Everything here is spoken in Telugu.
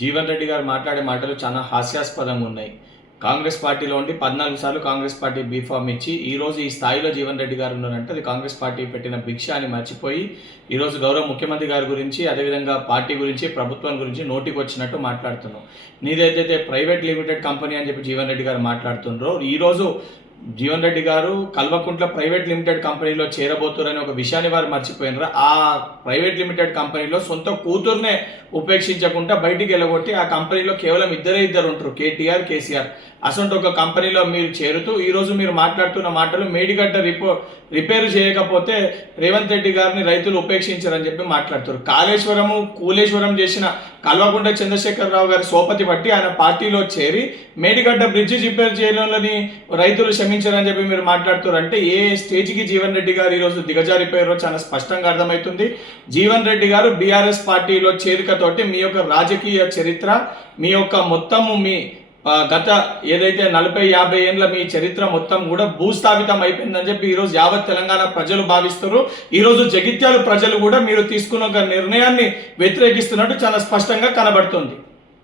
జీవన్ రెడ్డి గారు మాట్లాడే మాటలు చాలా హాస్యాస్పదంగా ఉన్నాయి. కాంగ్రెస్ పార్టీలో ఉండి 14 సార్లు కాంగ్రెస్ పార్టీ బీఫామ్ ఇచ్చి ఈరోజు ఈ స్థాయిలో జీవన్ రెడ్డి గారు ఉన్నారంటే అది కాంగ్రెస్ పార్టీ పెట్టిన భిక్ష అని మర్చిపోయి ఈరోజు గౌరవ ముఖ్యమంత్రి గారి గురించి, అదేవిధంగా పార్టీ గురించి, ప్రభుత్వం గురించి నోటికి వచ్చినట్టు మాట్లాడుతున్నాం. నీదైతే ప్రైవేట్ లిమిటెడ్ కంపెనీ అని చెప్పి జీవన్ రెడ్డి గారు మాట్లాడుతుండ్రో, ఈరోజు జీవన్ రెడ్డి గారు కల్వకుంట్ల ప్రైవేట్ లిమిటెడ్ కంపెనీలో చేరబోతున్నారని ఒక విషయాన్ని వారు మర్చిపోయినారు. ఆ ప్రైవేట్ లిమిటెడ్ కంపెనీలో సొంత కూతుర్నే ఉపేక్షించకుండా బయటికి వెళ్ళగొట్టి ఆ కంపెనీలో కేవలం ఇద్దరు ఉంటారు, కేటీఆర్, కేసీఆర్. అసలు ఒక కంపెనీలో మీరు చేరుతూ ఈరోజు మీరు మాట్లాడుతున్న మాటలు మేడిగడ్డ రిపేర్ చేయకపోతే రేవంత్ రెడ్డి గారిని రైతులు ఉపేక్షించారని చెప్పి మాట్లాడుతారు. కాళేశ్వరము, కూలేశ్వరం చేసిన కల్వకుంట్ల చంద్రశేఖరరావు గారి సోపతి బట్టి ఆయన పార్టీలో చేరి మేడిగడ్డ బ్రిడ్జి రిపేర్ చేయడంలోని రైతులు క్షమించారని చెప్పి మీరు మాట్లాడుతారు. అంటే ఏ స్టేజ్కి జీవన్ రెడ్డి గారు ఈరోజు దిగజారిపోయారో చాలా స్పష్టంగా అర్థమవుతుంది. జీవన్ రెడ్డి గారు బీఆర్ఎస్ పార్టీలో చేరికతోటి మీ యొక్క రాజకీయ చరిత్ర, మీ యొక్క మొత్తము మీ గత ఏదైతే 40-50 ఏళ్ళ మీ చరిత్ర మొత్తం కూడా భూస్థాపితం అయిపోయిందని చెప్పి ఈరోజు యావత్ తెలంగాణ ప్రజలు భావిస్తారు. ఈరోజు జగిత్యాల ప్రజలు కూడా మీరు తీసుకున్న ఒక నిర్ణయాన్ని వ్యతిరేకిస్తున్నట్టు చాలా స్పష్టంగా కనబడుతుంది.